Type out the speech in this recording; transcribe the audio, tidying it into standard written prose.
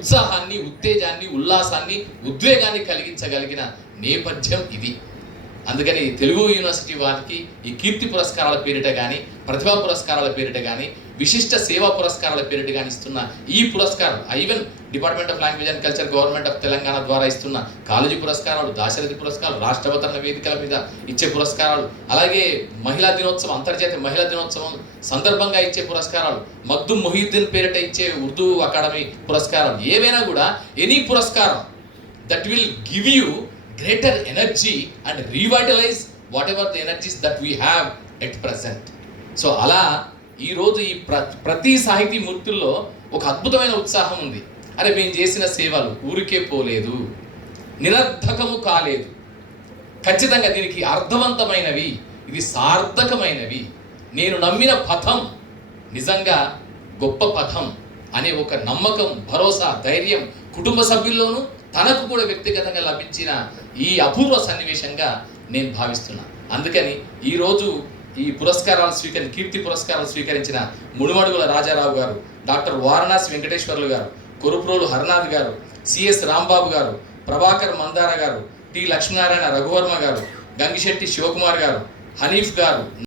ఉత్సాహాన్ని, ఉత్తేజాన్ని, ఉల్లాసాన్ని, ఉద్వేగాన్ని కలిగించగలిగిన నేపథ్యం ఇది. అందుకని తెలుగు యూనివర్సిటీ వారికి ఈ కీర్తి పురస్కారాల పేరిట కానీ, ప్రతిభా పురస్కారాల పేరిట కానీ, విశిష్ట సేవా పురస్కారాల పేరిట కానీ ఇస్తున్న ఈ పురస్కారం, even department of language and culture, government of Telangana ద్వారా ఇస్తున్న కాలేజీ పురస్కారాలు, దాశరథి పురస్కారాలు, రాష్ట్ర అవతరణ వేదికల మీద ఇచ్చే పురస్కారాలు, అలాగే మహిళా దినోత్సవం, అంతర్జాతీయ మహిళా దినోత్సవం సందర్భంగా ఇచ్చే పురస్కారాలు, మగ్దుమ్ మొహీద్దీన్ పేరిట ఇచ్చే ఉర్దూ అకాడమీ పురస్కారాలు, ఏవైనా కూడా ఎనీ పురస్కారం that will give you greater energy and revitalize whatever the energies that we have at present. So అలా ఈరోజు ఈ ప్రతి సాహితీ మూర్తుల్లో ఒక అద్భుతమైన ఉత్సాహం ఉంది. అరే మేము చేసిన సేవలు ఊరికే పోలేదు, నిరర్ధకము కాలేదు, ఖచ్చితంగా దీనికి అర్థవంతమైనవి, ఇది సార్థకమైనవి, నేను నమ్మిన పథం నిజంగా గొప్ప పథం అనే ఒక నమ్మకం, భరోసా, ధైర్యం కుటుంబ సభ్యుల్లోనూ తనకు కూడా వ్యక్తిగతంగా లభించిన ఈ అపూర్వ సన్నివేశంగా నేను భావిస్తున్నా. అందుకని ఈరోజు ఈ పురస్కారాలు కీర్తి పురస్కారాలు స్వీకరించిన ముడిమడుగుల రాజారావు గారు, డాక్టర్ వారణాసి వెంకటేశ్వర్లు గారు, కొరుప్రోలు హరనాథ్ గారు, సిఎస్ రాంబాబు గారు, ప్రభాకర్ మందార గారు, టి లక్ష్మీనారాయణ రఘువర్మ గారు, గంగిశెట్టి శివకుమార్ గారు, హనీఫ్ గారు,